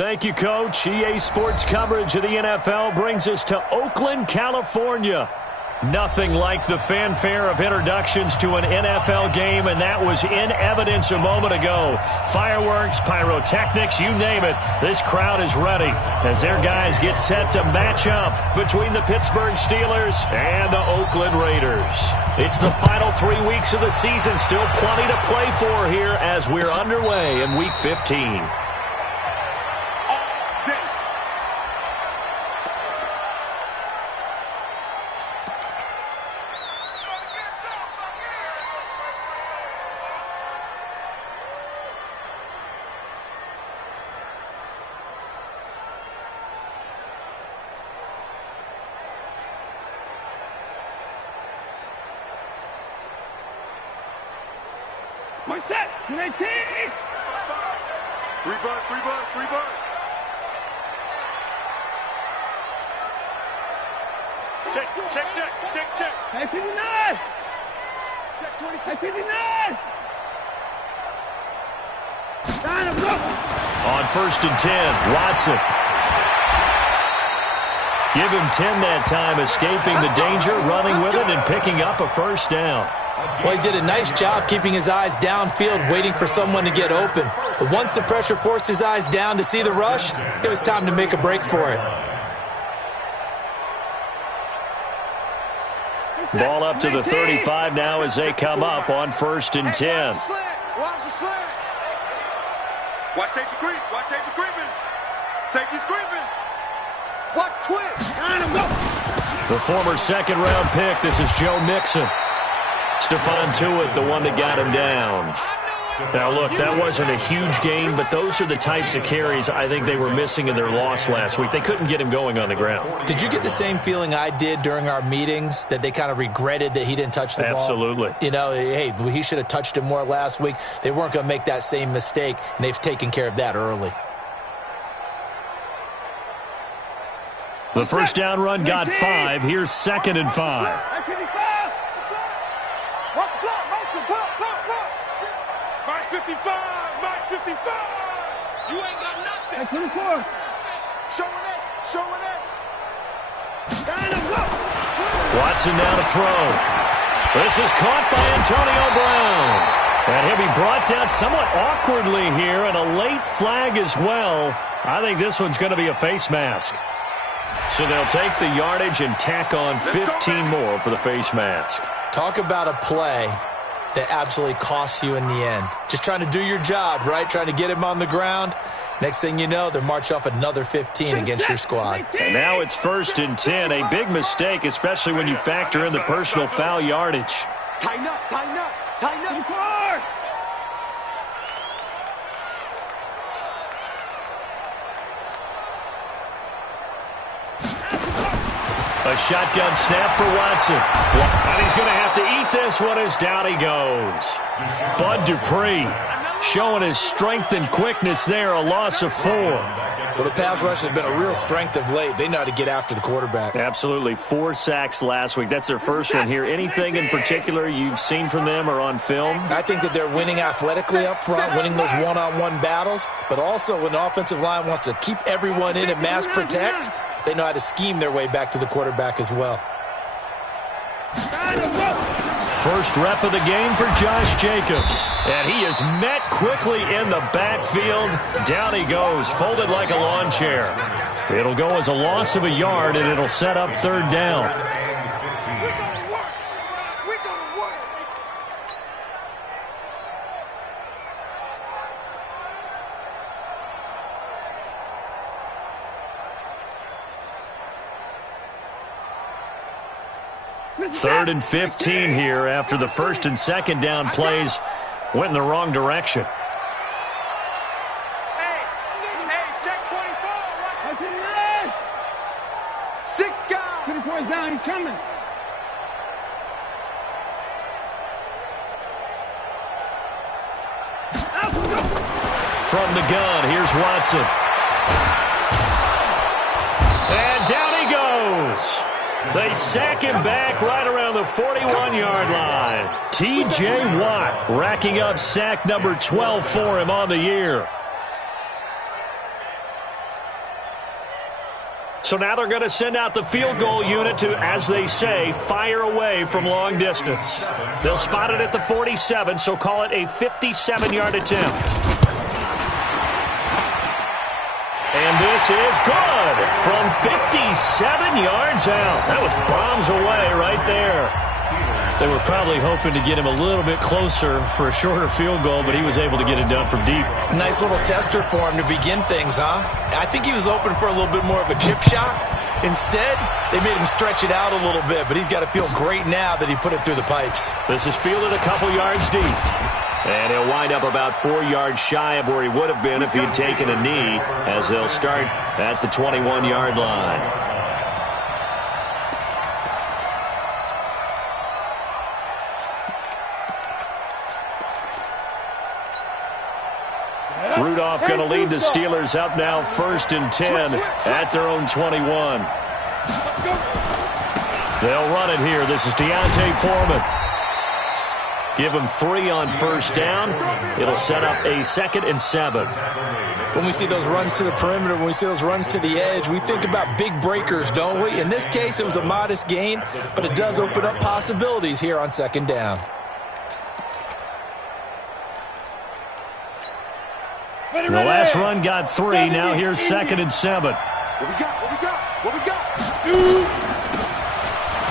Thank you, Coach. EA Sports coverage of the NFL brings us to Oakland, California. Nothing like the fanfare of introductions to an NFL game, and that was in evidence a moment ago. Fireworks, pyrotechnics, you name it. This crowd is ready as their guys get set to match up between the Pittsburgh Steelers and the Oakland Raiders. It's the final 3 weeks of the season. Still plenty to play for here as we're underway in Week 15. My set, 19! 3 bucks, 3 bucks, 3 bucks. Check, check, check, check, check. Hey, 59! Check 20, hey, 59! Down, go! On 1st and 10, Watson. Give him 10 that time, escaping the danger, running with it, and picking up a first down. Well, he did a nice job keeping his eyes downfield, waiting for someone to get open. But once the pressure forced his eyes down to see the rush, it was time to make a break for it. Ball up to the 35 now as they come up on 1st and 10. Watch the slant. Watch safety creep. Watch safety creeping. Safety's creeping. Watch twist. The former second-round pick, this is Joe Mixon. Stephon Tuitt, the one that got him down. Now, look, that wasn't a huge game, but those are the types of carries I think they were missing in their loss last week. They couldn't get him going on the ground. Did you get the same feeling I did during our meetings, that they kind of regretted that he didn't touch the ball? Absolutely. You know, hey, he should have touched him more last week. They weren't going to make that same mistake, and they've taken care of that early. The first down run got 5. Here's 2nd and 5. Watch the block, motion, block. Mike 55, Mike 55. You ain't got nothing. 24. Showing it. Watson now to throw. This is caught by Antonio Brown. And he'll be brought down somewhat awkwardly here, and a late flag as well. I think this one's going to be a face mask. So they'll take the yardage and tack on 15 more for the face mask. Talk about a play that absolutely costs you in the end. Just trying to do your job, right? Trying to get him on the ground. Next thing you know, they're marching off another 15 against your squad. And now it's 1st and 10. A big mistake, especially when you factor in the personal foul yardage. Tighten up. 'A shotgun snap for Watson. And he's going to have to eat this one as down he goes. Bud Dupree showing his strength and quickness there, a loss of 4. Well, the pass rush has been a real strength of late. They know how to get after the quarterback. Absolutely. 4 sacks last week. That's their first one here. Anything in particular you've seen from them or on film? I think that they're winning athletically up front, winning those one-on-one battles, but also when the offensive line wants to keep everyone in and mass protect, they know how to scheme their way back to the quarterback as well. First rep of the game for Josh Jacobs. And he is met quickly in the backfield. Down he goes, folded like a lawn chair. It'll go as a loss of a yard, and it'll set up 3rd down. Third and 15 here after the 1st and 2nd down plays went in the wrong direction. Hey, check 24. Watch it. 6 guys. 24 is down. He's coming. From the gun, here's Watson. And down he goes. They sack him back right around the 41-yard line. T.J. Watt racking up sack number 12 for him on the year. So now they're going to send out the field goal unit to, as they say, fire away from long distance. They'll spot it at the 47, so call it a 57-yard attempt. And this is good from 57 yards out. That was bombs away right there. They were probably hoping to get him a little bit closer for a shorter field goal, but he was able to get it done from deep. Nice little tester for him to begin things, huh? I think he was open for a little bit more of a chip shot. Instead, they made him stretch it out a little bit, but he's got to feel great now that he put it through the pipes. This is fielded a couple yards deep. And he'll wind up about 4 yards shy of where he would have been if he had taken a knee, as they'll start at the 21-yard line. Rudolph going to lead the Steelers up now 1st and 10 at their own 21. They'll run it here. This is Deontay Foreman. Give him 3 on 1st down. It'll set up a 2nd and 7. When we see those runs to the perimeter, when we see those runs to the edge, we think about big breakers, don't we? In this case, it was a modest gain, but it does open up possibilities here on 2nd down. The last run got 3. Now here's 2nd and 7. What we got?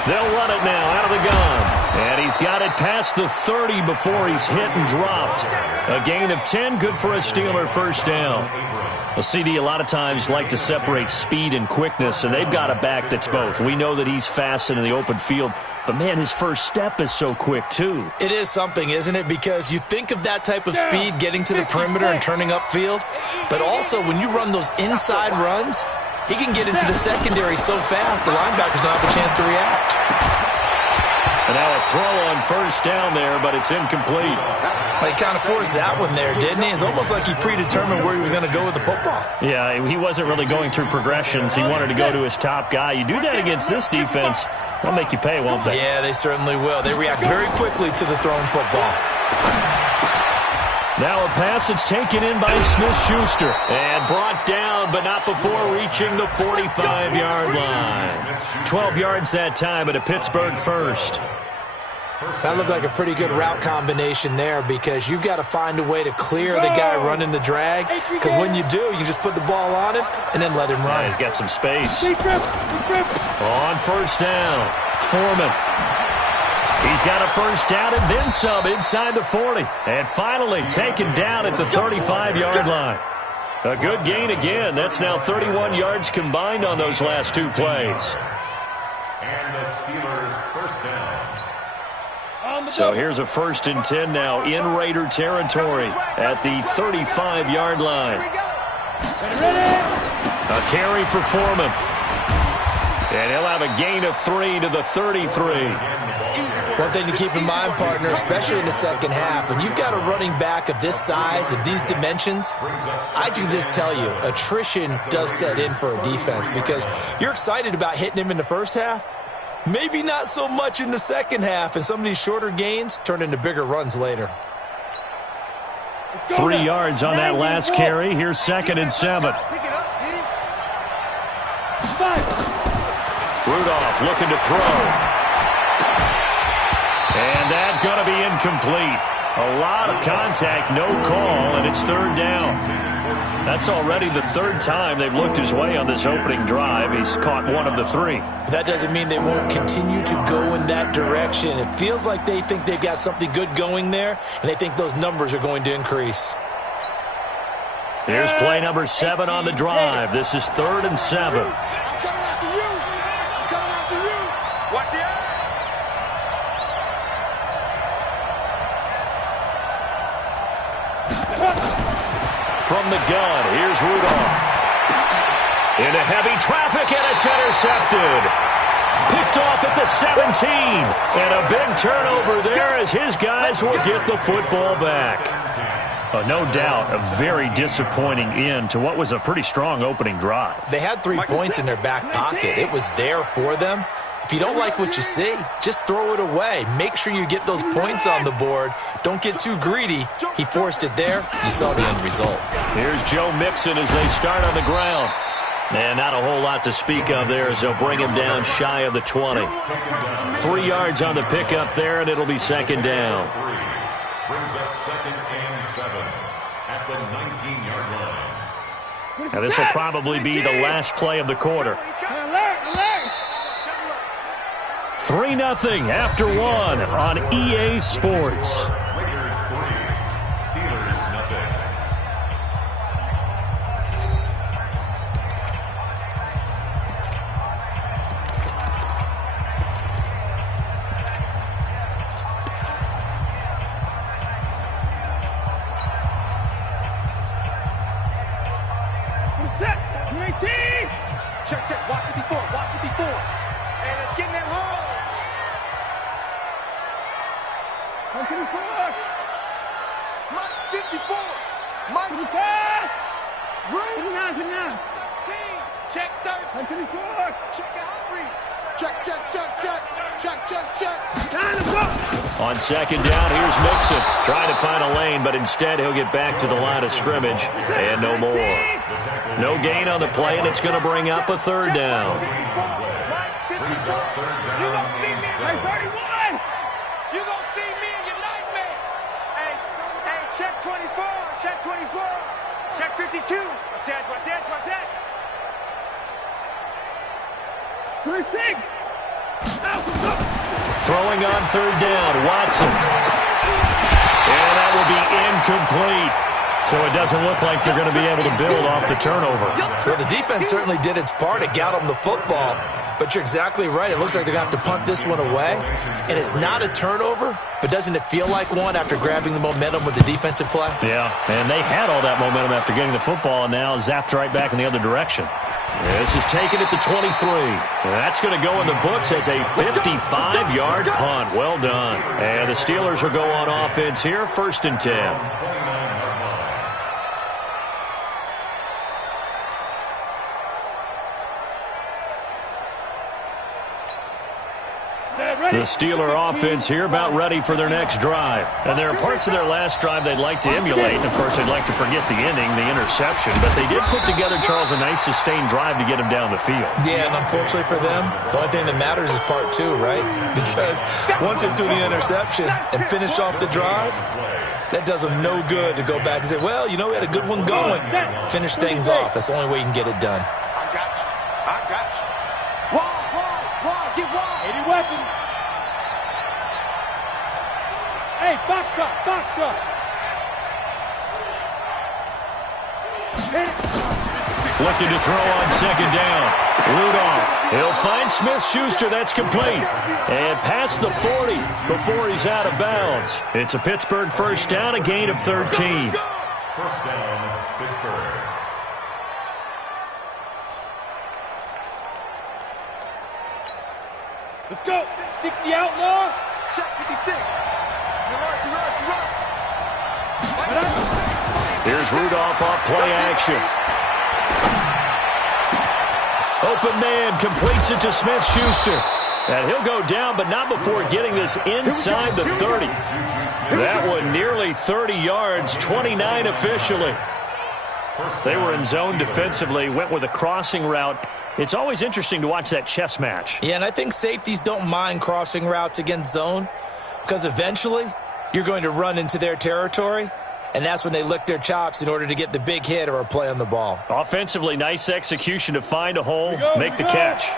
They'll run it now out of the gun. And he's got it past the 30 before he's hit and dropped. A gain of 10, good for a Steeler 1st down. Well, CD, a lot of times like to separate speed and quickness, and they've got a back that's both. We know that he's fast in the open field, but, man, his first step is so quick, too. It is something, isn't it? Because you think of that type of speed getting to the perimeter and turning upfield, but also when you run those inside runs, he can get into the secondary so fast the linebackers don't have a chance to react. And now a throw on 1st down there, but it's incomplete. Well, he kind of forced that one there, didn't he? It's almost like he predetermined where he was going to go with the football. Yeah, he wasn't really going through progressions. He wanted to go to his top guy. You do that against this defense, they'll make you pay, won't they? Yeah, they certainly will. They react very quickly to the thrown football. Now a pass that's taken in by Smith-Schuster and brought down, but not before reaching the 45-yard line. 12 yards that time at a Pittsburgh 1st. That looked like a pretty good route combination there because you've got to find a way to clear the guy running the drag, because when you do, you just put the ball on him and then let him run. Yeah, he's got some space. On 1st down, Foreman. He's got a 1st down and then some inside the 40. And finally taken down at the 35-yard line. A good gain again. That's now 31 yards combined on those last 2 plays. And the Steelers 1st down. So here's a 1st and 10 now in Raider territory at the 35-yard line. A carry for Foreman. And he'll have a gain of 3 to the 33. One thing to keep in mind, partner, especially in the second half, when you've got a running back of this size, of these dimensions, I can just tell you, attrition does set in for a defense because you're excited about hitting him in the first half. Maybe not so much in the second half, and some of these shorter gains turn into bigger runs later. 3 yards on that last carry. Here's 2nd and 7. Rudolph looking to throw. And that's going to be incomplete. A lot of contact, no call, and it's 3rd down. That's already the 3rd time they've looked his way on this opening drive. He's caught 1 of the 3. That doesn't mean they won't continue to go in that direction. It feels like they think they've got something good going there, and they think those numbers are going to increase. Here's play number 7 on the drive. This is 3rd and 7. I'm coming after you. I'm coming after you. Watch the eye. From the gun, here's Rudolph. Into heavy traffic, and it's intercepted. Picked off at the 17. And a big turnover there as his guys will get the football back. No doubt a very disappointing end to what was a pretty strong opening drive. They had 3 points in their back pocket. It was there for them. If you don't like what you see, just throw it away. Make sure you get those points on the board. Don't get too greedy. He forced it there. You saw the end result. Here's Joe Mixon as they start on the ground. And not a whole lot to speak of there as they'll bring him down shy of the 20. 3 yards on the pickup there, and it'll be second down. Brings up 2nd and 7 at the 19-yard line. Now this will probably be the last play of the quarter. 3-0 after 1 on EA Sports. Lakers 3, Steelers nothing. Check, check. Watch 54. Watch 54. And it's getting them holes. 154. Mike 54. Mike 55. Room. 59. Check 30. 154. Check out read. Check, check, check, check. Check, check, check. On second down, here's Mixon. Trying to find a lane, but instead he'll get back to the line of scrimmage. And no more. No gain on the play, and it's going to bring up a third down. You're going to see me in your nightmare. Hey, check 24. Check 24. Check 52. Watch that, watch that, watch that. 26. Throwing on third down, Watson. And that will be incomplete. So it doesn't look like they're going to be able to build off the turnover. Well, the defense certainly did its part to get them the football. But you're exactly right. It looks like they're going to have to punt this one away. And it's not a turnover, but doesn't it feel like one after grabbing the momentum with the defensive play? Yeah, and they had all that momentum after getting the football and now zapped right back in the other direction. This is taken at the 23. And that's going to go in the books as a 55-yard punt. Well done. And the Steelers will go on offense here, 1st and 10. The Steeler offense here about ready for their next drive. And there are parts of their last drive they'd like to emulate. And, of course, they'd like to forget the ending, the interception. But they did put together, Charles, a nice sustained drive to get him down the field. Yeah, and unfortunately for them, the only thing that matters is part 2, right? Because once they threw the interception and finished off the drive, that does them no good to go back and say, well, you know, we had a good one going. Finish things off. That's the only way you can get it done. I got you. I got you. Wall, get wall. 80 weapon. Hey, box truck. Looking to throw on second down. Rudolph. He'll find Smith-Schuster. That's complete. And past the 40 before he's out of bounds. It's a Pittsburgh first down, a gain of 13. First down, Pittsburgh. Let's go. 60 outlaw. Check 56. You're right. Here's Rudolph off play action. Open man completes it to Smith-Schuster. And he'll go down, but not before getting this inside the 30. That one nearly 30 yards, 29 officially. They were in zone defensively, went with a crossing route. It's always interesting to watch that chess match. Yeah, and I think safeties don't mind crossing routes against zone because eventually you're going to run into their territory, and that's when they lick their chops in order to get the big hit or a play on the ball. Offensively, nice execution to find a hole, make the catch.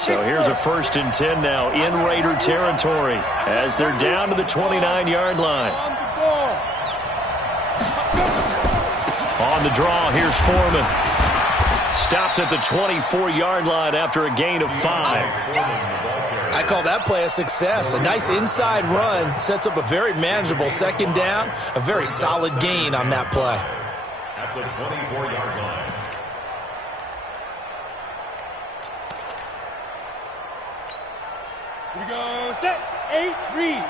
So here's a 1st and 10 now in Raider territory as they're down to the 29-yard line. On the draw, here's Foreman. Stopped at the 24-yard line after a gain of 5. I call that play a success. A nice inside run sets up a very manageable second down, a very solid gain on that play. At the 24-yard line. Here we go. Set. 8, read.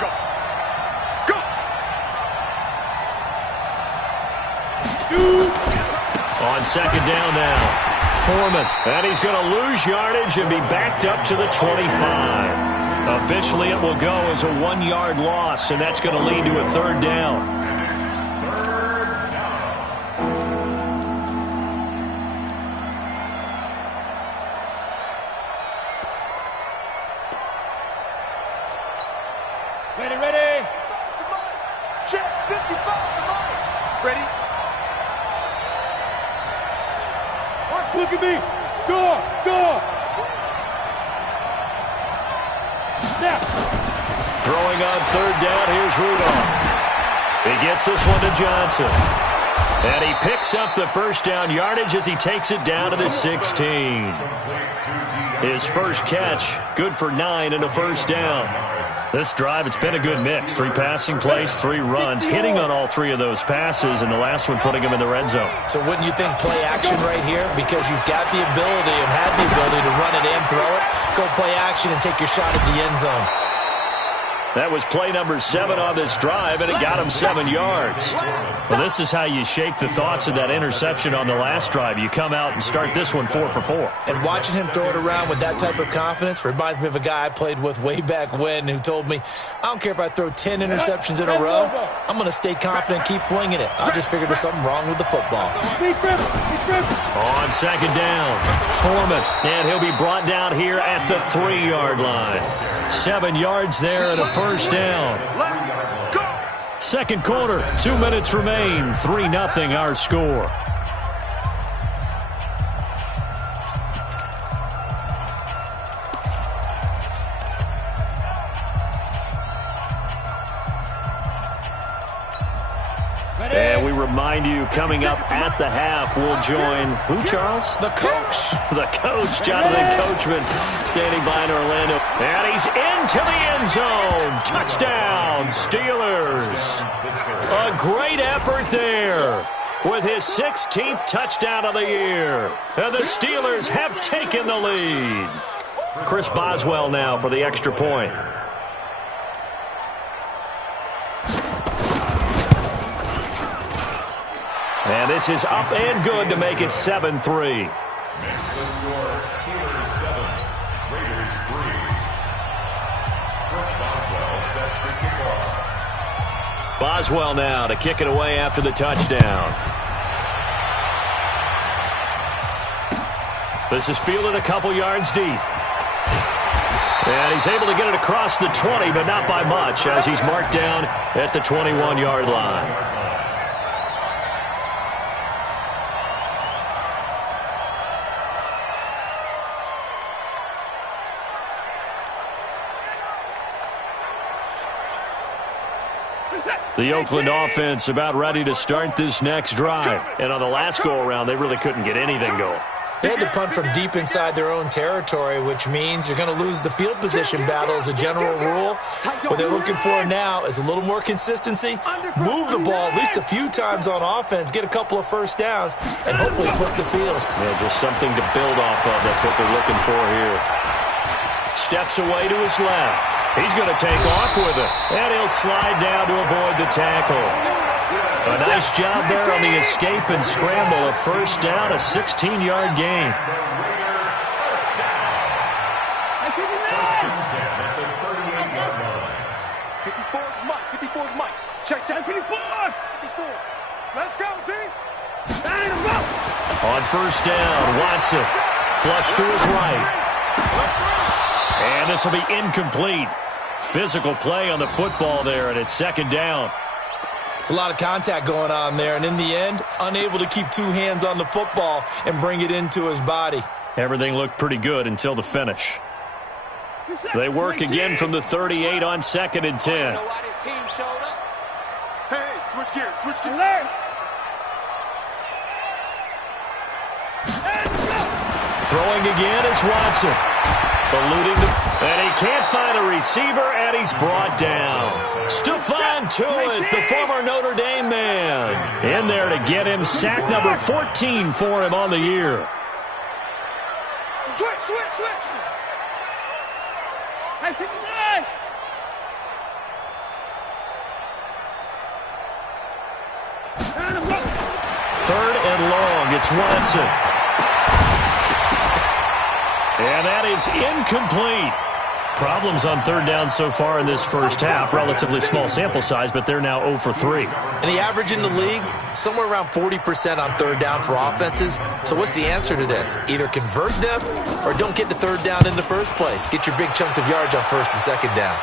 Go. Shoot. On second down now, Foreman. And he's going to lose yardage and be backed up to the 25. Officially, it will go as a 1-yard loss, and that's going to lead to a 3rd down. Look at me. Door. Snap. Throwing on third down, here's Rudolph. He gets this one to Johnson. And he picks up the first down yardage as he takes it down to the 16. His first catch, good for 9 and a first down. This drive, it's been a good mix. 3 passing plays, 3 runs, hitting on all 3 of those passes, and the last one putting him in the red zone. So wouldn't you think play action right here? Because you've got the ability and had the ability to run it and throw it. Go play action and take your shot at the end zone. That was play number 7 on this drive, and it got him 7 yards. Well, this is how you shake the thoughts of that interception on the last drive. You come out and start this one 4 for 4. And watching him throw it around with that type of confidence reminds me of a guy I played with way back when who told me, I don't care if I throw 10 interceptions in a row, I'm going to stay confident and keep flinging it. I just figured there's something wrong with the football. On second down, Foreman, and he'll be brought down here at the 3-yard line. 7 yards there and a first down. Second quarter, 2 minutes remain. 3-0 our score. And we remind you, coming up at the half, we'll join who, Charles? The coach. The coach, Jonathan Coachman, standing by in Orlando. And he's into the end zone. Touchdown, Steelers. A great effort there with his 16th touchdown of the year. And the Steelers have taken the lead. Chris Boswell now for the extra point. And this is up and good to make it 7-3. Next score, Steelers 7, Raiders 3. Chris Boswell set to kick off. Boswell now to kick it away after the touchdown. This is fielded a couple yards deep. And he's able to get it across the 20, but not by much, as he's marked down at the 21-yard line. The Oakland offense about ready to start this next drive. And on the last go-around, they really couldn't get anything going. They had to punt from deep inside their own territory, which means you're going to lose the field position battle as a general rule. What they're looking for now is a little more consistency, move the ball at least a few times on offense, get a couple of first downs, and hopefully flip the field. Yeah, just something to build off of. That's what they're looking for here. Steps away to his left. He's going to take off with it, and he'll slide down to avoid the tackle. A nice job there on the escape and scramble. A first down, a 16-yard gain. Mike. Check, 54. Let's go, team. On first down, Watson. Flush to his right. And this will be incomplete. Physical play on the football there, and it's second down. It's a lot of contact going on there, and in the end, unable to keep 2 hands on the football and bring it into his body. Everything looked pretty good until the finish. They work again from the 38 on 2nd and 10. Hey, switch gears. Throwing again is Watson. Eluding and he can't find a receiver, and he's brought down. Stephon Tuitt, the former Notre Dame man, in there to get him sack number 14 for him on the year. Switch. Hey, 59. Third and long, it's Watson. And that is incomplete. Problems on third down so far in this first half. Relatively small sample size, but they're now 0 for 3. And the average in the league, somewhere around 40% on third down for offenses. So what's the answer to this? Either convert them or don't get to third down in the first place. Get your big chunks of yards on first and second down.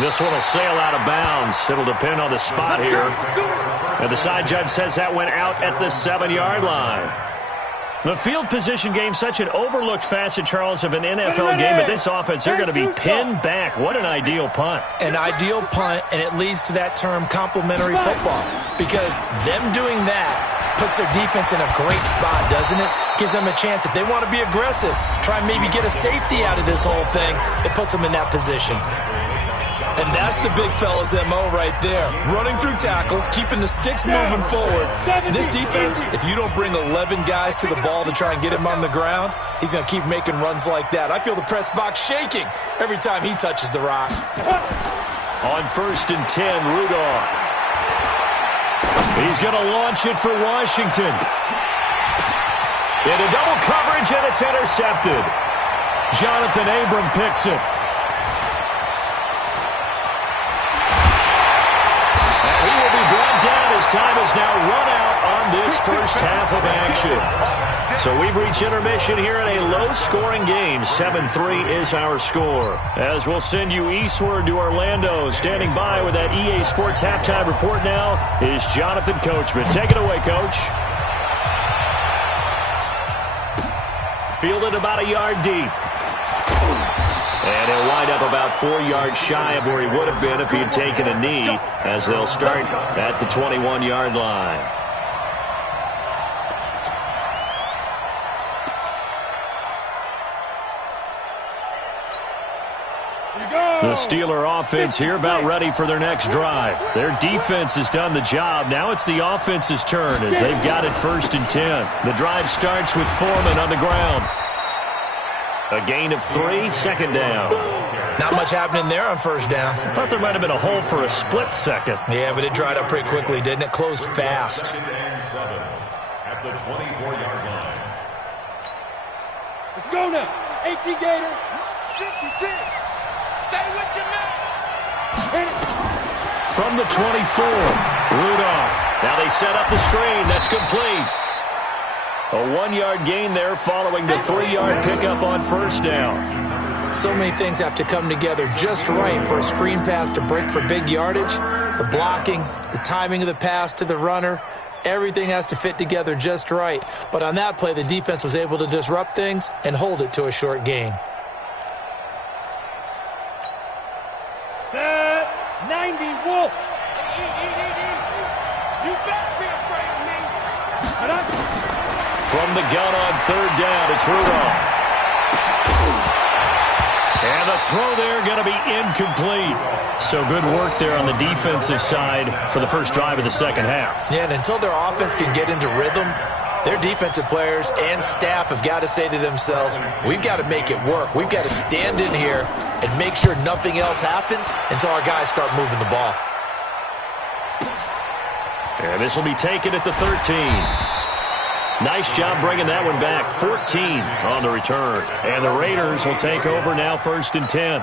This one will sail out of bounds. It'll depend on the spot here. And the side judge says that went out at the 7-yard line. The field position game, such an overlooked facet, Charles, of an NFL game, but this offense, they're going to be pinned back. What an ideal punt. An ideal punt, and it leads to that term complementary football, because them doing that puts their defense in a great spot, doesn't it? Gives them a chance. If they want to be aggressive, try and maybe get a safety out of this whole thing, it puts them in that position. And that's the big fella's MO right there. Running through tackles, keeping the sticks moving forward. This defense, if you don't bring 11 guys to the ball to try and get him on the ground, he's going to keep making runs like that. I feel the press box shaking every time he touches the rock. On 1st and 10, Rudolph. He's going to launch it for Washington. Into double coverage, and it's intercepted. Jonathan Abram picks it. Time is now run out on this first half of action. So we've reached intermission here in a low-scoring game. 7-3 is our score. As we'll send you eastward to Orlando. Standing by with that EA Sports halftime report now is Jonathan Coachman. Take it away, Coach. Fielded about a yard deep. And he'll wind up about 4 yards shy of where he would have been if he had taken a knee, as they'll start at the 21-yard line. The Steeler offense here about ready for their next drive. Their defense has done the job. Now it's the offense's turn as they've got it 1st and 10. The drive starts with Foreman on the ground. A gain of 3, 2nd down. Not much happening there on 1st down. I thought there might have been a hole for a split second. Yeah, but it dried up pretty quickly, didn't it? Closed fast. At the 24-yard line. Let's go now. 18 Gator. 56. Stay with your man. From the 24, Rudolph. Now they set up the screen. That's complete. A 1-yard gain there following the 3-yard pickup on 1st down. So many things have to come together just right for a screen pass to break for big yardage. The blocking, the timing of the pass to the runner, everything has to fit together just right. But on that play, the defense was able to disrupt things and hold it to a short gain. Set 90 Wolf. You better be afraid of me. From the gun on 3rd down, it's Rudolph. And the throw there going to be incomplete. So good work there on the defensive side for the first drive of the second half. Yeah, and until their offense can get into rhythm, their defensive players and staff have got to say to themselves, we've got to make it work. We've got to stand in here and make sure nothing else happens until our guys start moving the ball. And this will be taken at the 13. Nice job bringing that one back. 14 on the return. And the Raiders will take over now 1st and 10.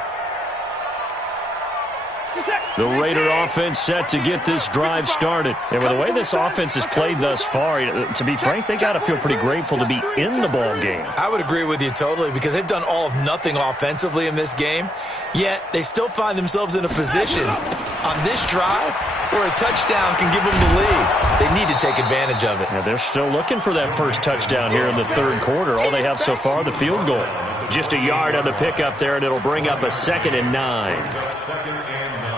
The Raider offense set to get this drive started. And with the way this offense has played thus far, to be frank, they got to feel pretty grateful to be in the ball game. I would agree with you totally, because they've done all of nothing offensively in this game, yet they still find themselves in a position on this drive where a touchdown can give them the lead. They need to take advantage of it. Now they're still looking for that first touchdown here in the 3rd quarter. All they have so far, the field goal. Just a yard on the pickup there, and it'll bring up a 2nd and 9. 2nd and 9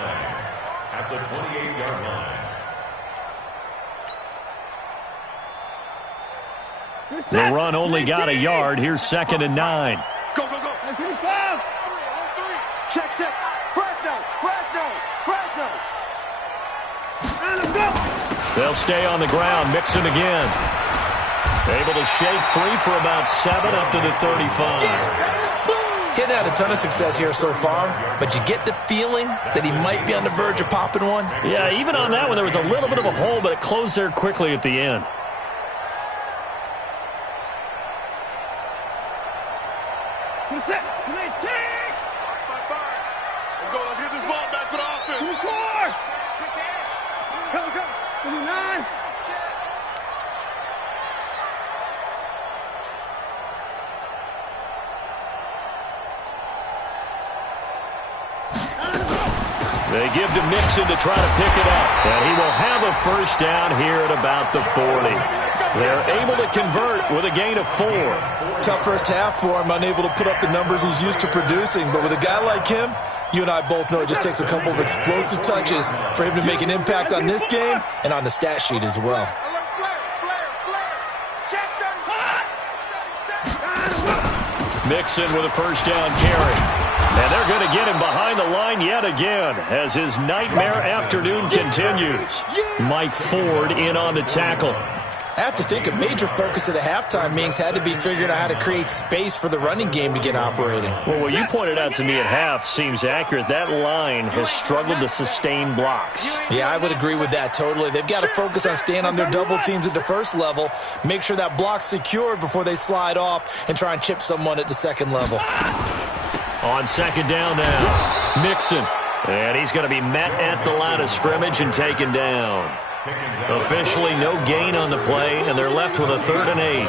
at the 28-yard line. The run only got a yard. Here's 2nd and 9. Go, go, go. 55. Check, check. Fresno. They'll stay on the ground. Mixon again. Able to shake free for about 7 up to the 35. Hadn't had a ton of success here so far, but you get the feeling that he might be on the verge of popping one. Yeah, even on that one, there was a little bit of a hole, but it closed there quickly at the end. Let's go. Let's get this ball back for the offense. Come. 9. They give to Mixon to try to pick it up. And he will have a first down here at about the 40. They're able to convert with a gain of 4. Tough first half for him, unable to put up the numbers he's used to producing. But with a guy like him, you and I both know it just takes a couple of explosive touches for him to make an impact on this game and on the stat sheet as well. Mixon with a first down carry. And they're going to get him behind the line yet again as his nightmare afternoon continues. Mike Ford in on the tackle. I have to think a major focus of the halftime meetings had to be figuring out how to create space for the running game to get operating. Well, what you pointed out to me at half seems accurate. That line has struggled to sustain blocks. Yeah, I would agree with that totally. They've got to focus on staying on their double teams at the first level, make sure that block's secured before they slide off and try and chip someone at the second level. On second down now, Mixon. And he's going to be met at the line of scrimmage and taken down. Officially no gain on the play, and they're left with a 3rd and 8.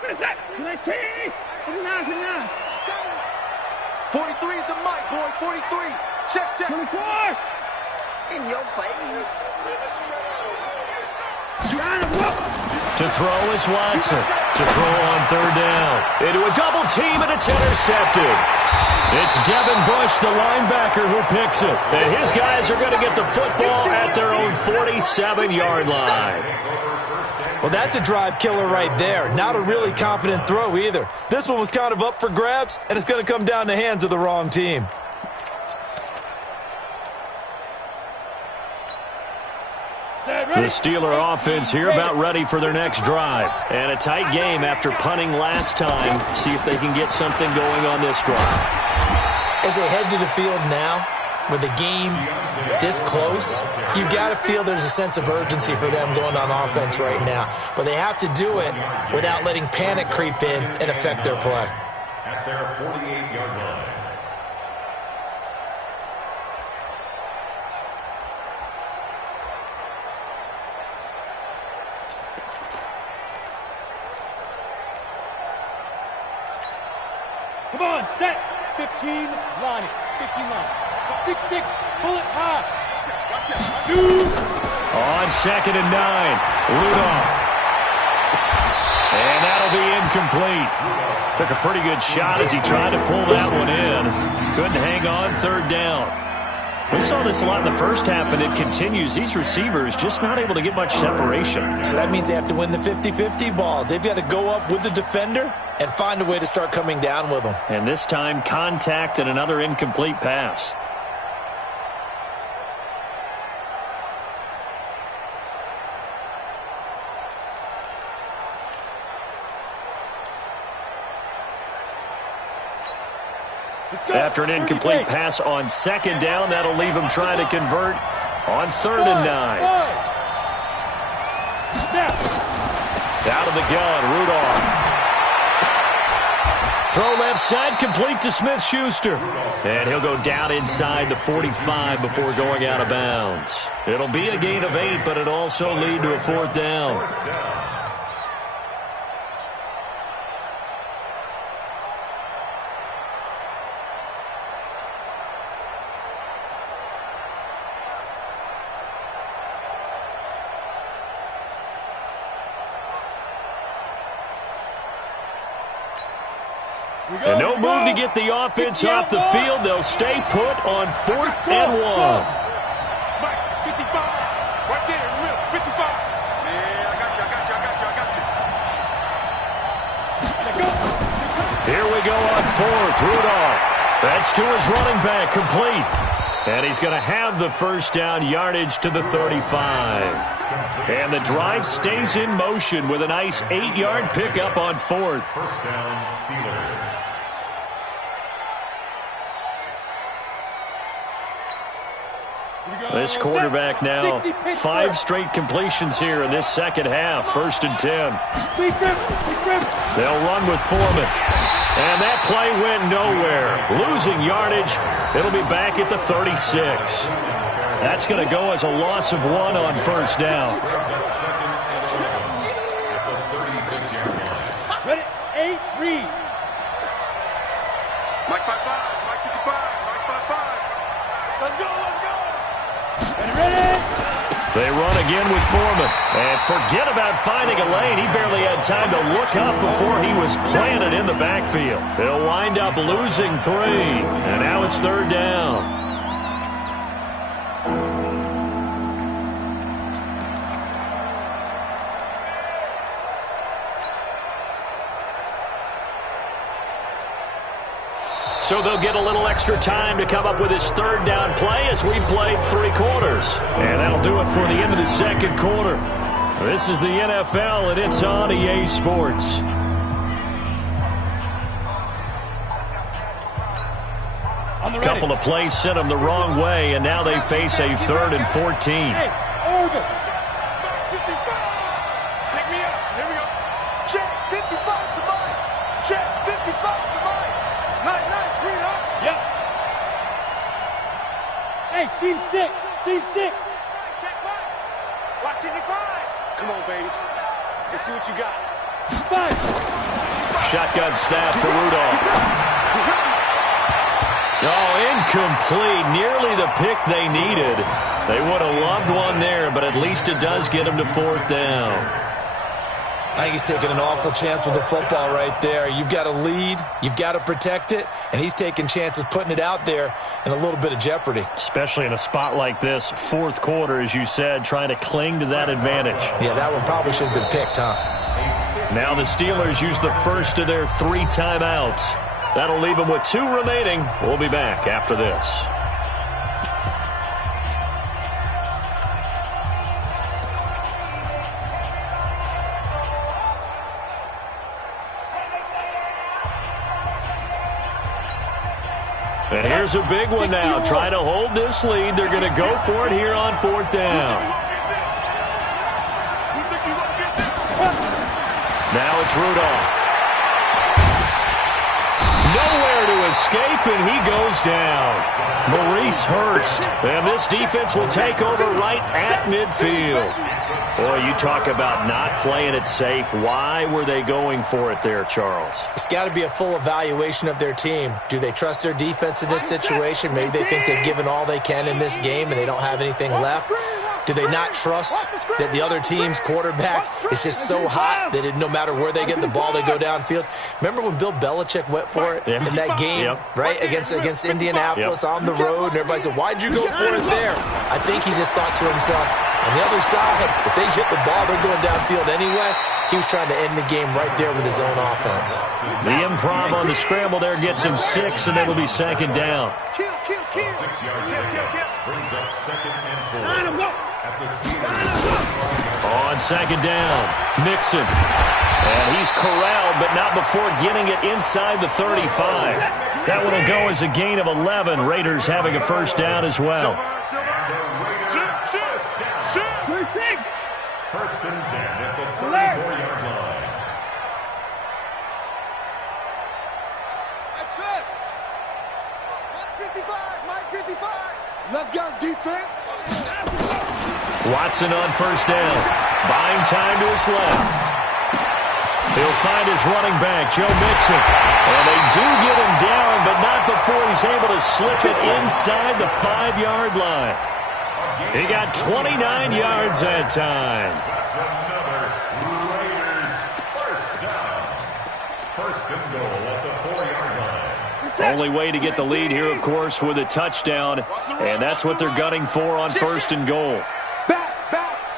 What is that? 43 is the mic, boy. 43. Check, check. 24. In your face. To throw is Watson. To throw on 3rd down. Into a double team, and it's intercepted. It's Devin Bush, the linebacker, who picks it. And his guys are going to get the football at their own 47-yard line. Well, that's a drive killer right there. Not a really confident throw either. This one was kind of up for grabs, and it's going to come down the hands of the wrong team. The Steeler offense here about ready for their next drive. And a tight game after punting last time. See if they can get something going on this drive. As they head to the field now, with the game this close, you've got to feel there's a sense of urgency for them going on offense right now. But they have to do it without letting panic creep in and affect their play. At their 48-yard line. Come on, set. 15, line it. 15 line. 6-6, pull it high. Shoot. On 2nd and 9, Rudolph. And that'll be incomplete. Took a pretty good shot as he tried to pull that one in. Couldn't hang on 3rd down. We saw this a lot in the first half, and it continues. These receivers just not able to get much separation. So that means they have to win the 50-50 balls. They've got to go up with the defender and find a way to start coming down with them. And this time, contact and another incomplete pass. After an incomplete pass on 2nd down, that'll leave him trying to convert on 3rd and 9. Out of the gun, Rudolph. Throw left side, complete to Smith-Schuster. And he'll go down inside the 45 before going out of bounds. It'll be a gain of 8, but it'll also lead to a 4th down. And no move to get the offense off the field. They'll stay put on 4th and 1. Mike, 55. Right there, in the middle. 55. Man, I got you. Here we go on 4th. Rudolph. That's to his running back, complete. And he's going to have the first down, yardage to the 35. And the drive stays in motion with a nice 8-yard pickup on 4th. First down, Steelers. This quarterback now 5 straight completions here in this second half. 1st and 10. They'll run with Foreman. And that play went nowhere. Losing yardage. It'll be back at the 36. That's going to go as a loss of 1 on 1st down. Ready, 8, read. Mike 55. Mike They run again with Foreman. And forget about finding a lane. He barely had time to look up before he was planted in the backfield. They'll wind up losing 3. And now it's 3rd down. So they'll get a little extra time to come up with his 3rd down play as we played 3 quarters. And that'll do it for the end of the 2nd quarter. This is the NFL, and it's on EA Sports. A couple of plays sent them the wrong way, and now they face a 3rd and 14. Hey, over. Pick me up. Here we go. Check 55 to mine. Check 55 to mine. Nice, read up. Yep. Hey, seam 6. Seam 6. Check 5. Watch 55. Come on, baby. Let's see what you got. 5. Shotgun snap for Rudolph. Oh, incomplete. Nearly the pick they needed. They would have loved one there, but at least it does get them to 4th down. I think he's taking an awful chance with the football right there. You've got to lead, you've got to protect it, and he's taking chances putting it out there in a little bit of jeopardy. Especially in a spot like this, 4th quarter, as you said, trying to cling to that advantage. Yeah, that one probably should have been picked, huh? Now the Steelers use the first of their 3 timeouts. That'll leave them with 2 remaining. We'll be back after this. And here's a big one now. Trying to hold this lead. They're going to go for it here on 4th down. Now it's Rudolph. Nowhere to escape, and he goes down. Maurice Hurst. And this defense will take over right at midfield. Boy, you talk about not playing it safe. Why were they going for it there, Charles? It's got to be a full evaluation of their team. Do they trust their defense in this situation? Maybe they think they've given all they can in this game and they don't have anything left. Do they not trust that the other team's quarterback is just so hot that no matter where they get the ball, they go downfield? Remember when Bill Belichick went for it in that game, right, against Indianapolis on the road, and everybody said, why'd you go for it there? I think he just thought to himself, on the other side, if they hit the ball, they're going downfield anyway. He was trying to end the game right there with his own offense. The improv on the scramble there gets him 6, and it'll be 2nd down. Kill. 6-yard brings up 2nd and 4. On 2nd down, Mixon. And he's corralled, but not before getting it inside the 35. That one will go as a gain of 11. Raiders having a 1st down as well. First and 10 at the 34-yard line. That's it. Mike 55. Let's go, defense. Watson on 1st down. Buying time to his left. He'll find his running back, Joe Mixon. And they do get him down, but not before he's able to slip it inside the 5-yard line. He got 29 yards that time. That's another Raiders 1st down. 1st and goal at the 4-yard line. Only way to get the lead here, of course, with a touchdown. And that's what they're gunning for on 1st and goal. Back.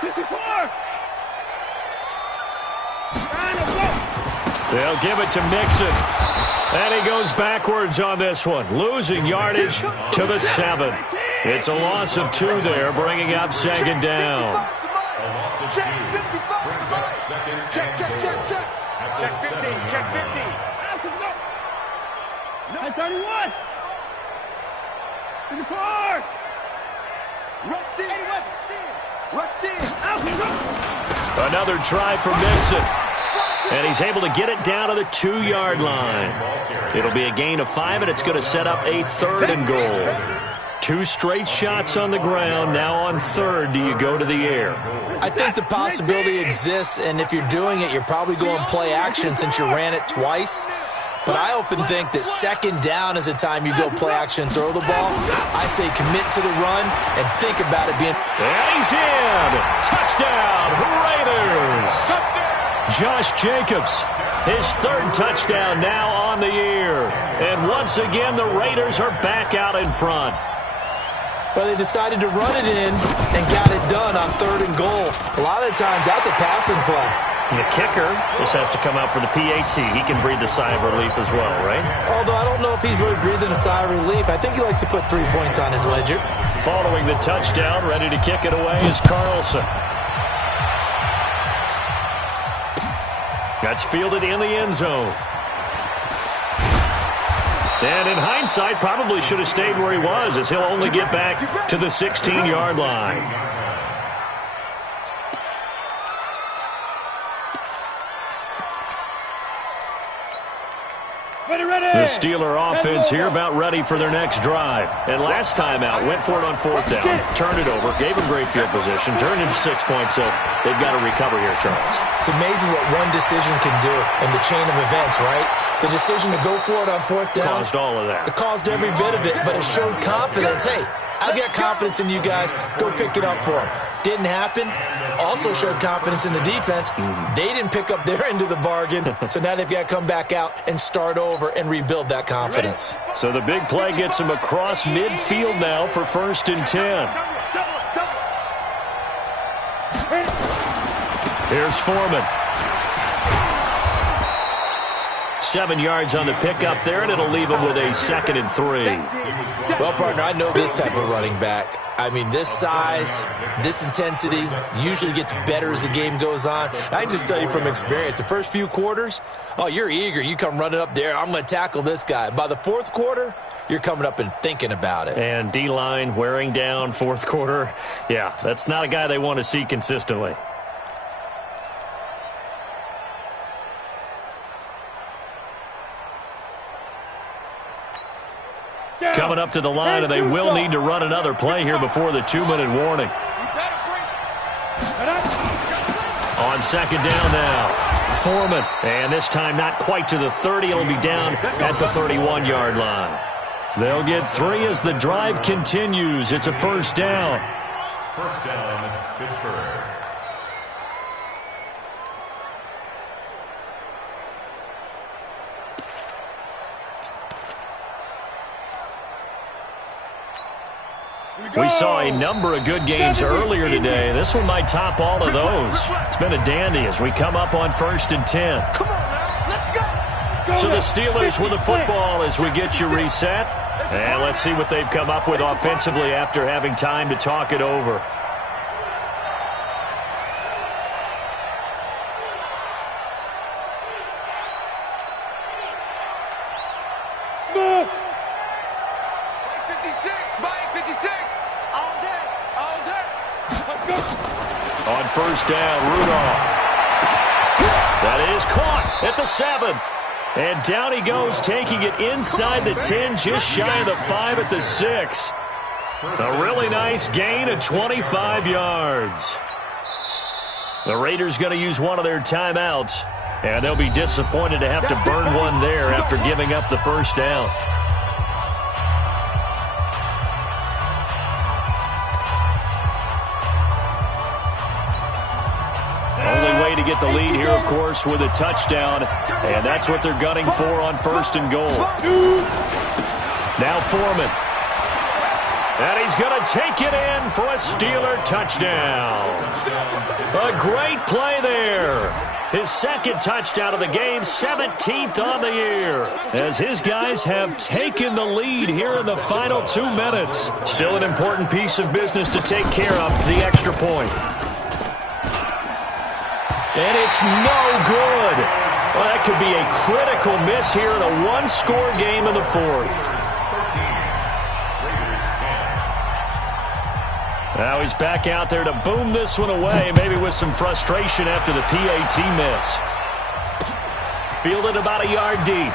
54. They'll give it to Mixon. And he goes backwards on this one, losing yardage to the 7. It's a loss of 2 there, bringing up 2nd down. A loss of 2 brings up 2nd and Check. at the 7-yard line. 31. 54. Rush in. Another try for Mixon. And he's able to get it down to the 2-yard line. It'll be a gain of 5, and it's going to set up a 3rd and goal. 2 straight shots on the ground. Now on 3rd, do you go to the air? I think the possibility exists, and if you're doing it, you're probably going play action since you ran it twice. But I often think that second down is a time you go play action and throw the ball. I say commit to the run and think about it being... And he's in! Touchdown, Raiders! Josh Jacobs, his third touchdown now on the year. And once again, the Raiders are back out in front. Well, they decided to run it in and got it done on 3rd and goal. A lot of times, that's a passing play. And the kicker just has to come out for the PAT. He can breathe a sigh of relief as well, right? Although I don't know if he's really breathing a sigh of relief. I think he likes to put 3 points on his ledger. Following the touchdown, ready to kick it away is Carlson. That's fielded in the end zone. And in hindsight, probably should have stayed where he was, as he'll only get back to the 16-yard line. The Steeler offense here about ready for their next drive. And last time out, went for it on 4th down, turned it over, gave them great field position, turned into 6 points, so they've got to recover here, Charles. It's amazing what one decision can do in the chain of events, right? The decision to go for it on 4th down. Caused all of that. It caused every bit of it, but it showed confidence. Hey, I've got confidence in you guys. Go pick it up for them. Didn't happen. Also showed confidence in the defense. They didn't pick up their end of the bargain, so now they've got to come back out and start over and rebuild that confidence. So the big play gets him across midfield now for 1st and 10. Here's Foreman. 7 yards on the pickup there, and it'll leave him with a 2nd and 3. Well, partner, I know this type of running back. I mean, this size, this intensity usually gets better as the game goes on. I can just tell you from experience, the first few quarters, oh, you're eager. You come running up there, I'm going to tackle this guy. By the 4th quarter, you're coming up and thinking about it. And D-line wearing down 4th quarter. Yeah, that's not a guy they want to see consistently. Coming up to the line, and they will need to run another play here before the 2-minute warning. On 2nd down now, Foreman. And this time not quite to the 30. It'll be down at the 31-yard line. They'll get 3 as the drive continues. It's a 1st down. 1st down, Pittsburgh. We saw a number of good games earlier today. This one might top all of those. It's been a dandy as we come up on 1st and 10. Come on now, let's go. So the Steelers with the football as we get you reset. And let's see what they've come up with offensively after having time to talk it over. Smooth. 56, Mike, 56. All day, all day. Let's go. On 1st down, Rudolph. That is caught at the 7. And down he goes, taking it inside the 10, just shy of the 5 at the 6. A really nice gain of 25 yards. The Raiders going to use one of their timeouts, and they'll be disappointed to have to burn one there after giving up the 1st down. To get the lead here, of course, with a touchdown, and that's what they're gunning for on 1st and goal. Now Foreman, and he's going to take it in for a Steeler touchdown. A great play there. His 2nd touchdown of the game, 17th on the year, as his guys have taken the lead here in the final 2 minutes. Still an important piece of business to take care of, the extra point. And it's no good. Well, that could be a critical miss here in a one-score game in the 4th. Now he's back out there to boom this one away, maybe with some frustration after the PAT miss. Fielded about a yard deep.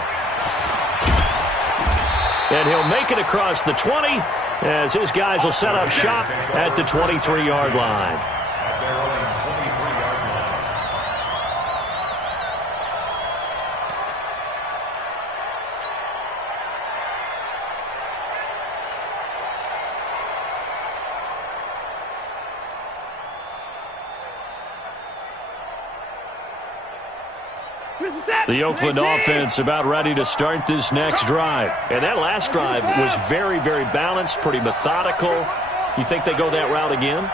And he'll make it across the 20 as his guys will set up shop at the 23-yard line. The Oakland offense about ready to start this next drive. And that last drive was very, very balanced, pretty methodical. You think they go that route again?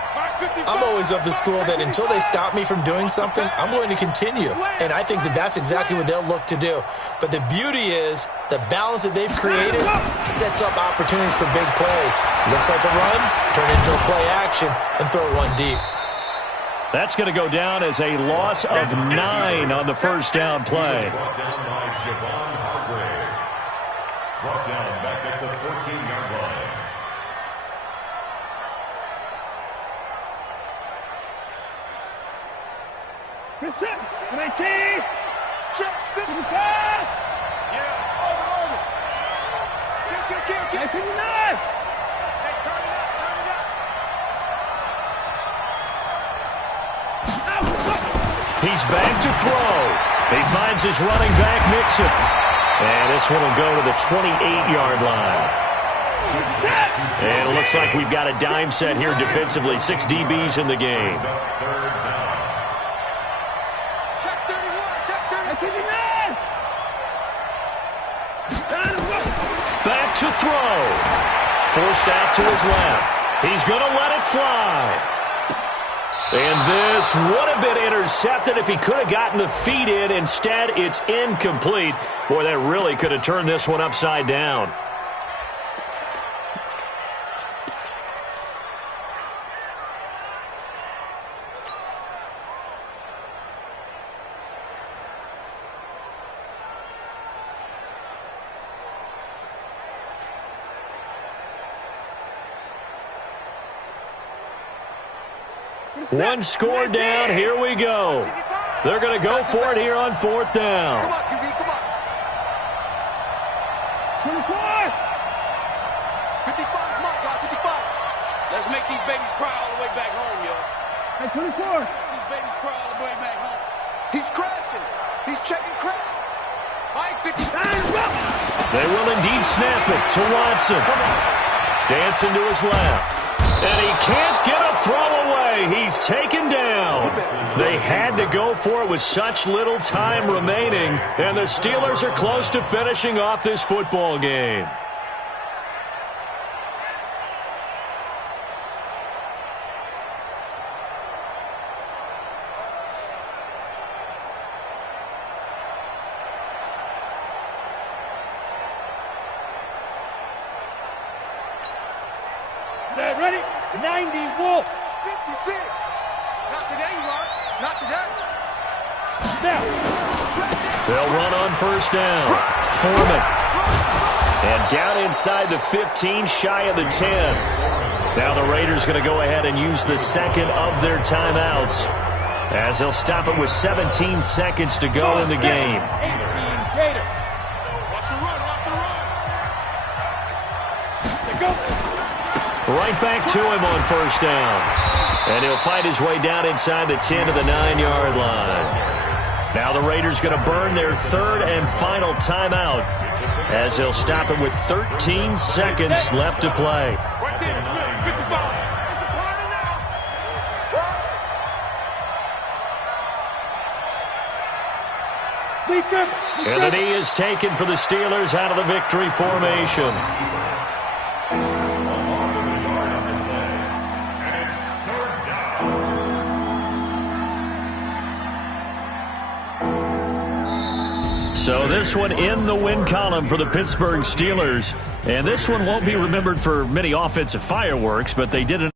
I'm always of the school that until they stop me from doing something, I'm going to continue. And I think that that's exactly what they'll look to do. But the beauty is the balance that they've created sets up opportunities for big plays. Looks like a run, turn into a play action, and throw one deep. That's going to go down as a loss of 9 on the first down play. Brought down by Javon Hargrave. Brought down back at the 14-yard line. Reset. 19. Check. 55. Yeah. Over. Kill. 59. Hey, turn it up. He's back to throw. He finds his running back, Mixon. And this one will go to the 28-yard line. And it looks like we've got a dime set here defensively. 6 DBs in the game. Back to throw. Forced out to his left. He's going to let it fly. And this would have been intercepted if he could have gotten the feet in. Instead, it's incomplete. Boy, that really could have turned this one upside down. One score down. Here we go. They're going to go for it here on 4th down. Come on, QB, come on. 24. 55, come on, God, 55. Let's make these babies cry all the way back home, yo. Hey, 24. These babies cry all the way back home. He's crashing. He's checking crowd. Mike, 59. They will indeed snap it to Watson. Dancing to his left. And he can't get a throw away. He's taken down. They had to go for it with such little time remaining. And the Steelers are close to finishing off this football game. Set, ready? 90, Wolf. 56. Not today, Mark. Not today. Now. They'll run on 1st down. Foreman. And down inside the 15, shy of the 10. Now the Raiders going to go ahead and use the second of their timeouts, as they'll stop it with 17 seconds to go in the game. 18 Gator. Watch the run. They go. Right back to him on 1st down. And he'll fight his way down inside the 10 to the 9-yard line. Now the Raiders going to burn their 3rd and final timeout, as they'll stop it with 13 seconds left to play. Right there. 55. It's a party now. And the knee is taken for the Steelers out of the victory formation. So this one in the win column for the Pittsburgh Steelers. And this one won't be remembered for many offensive fireworks, but they did it.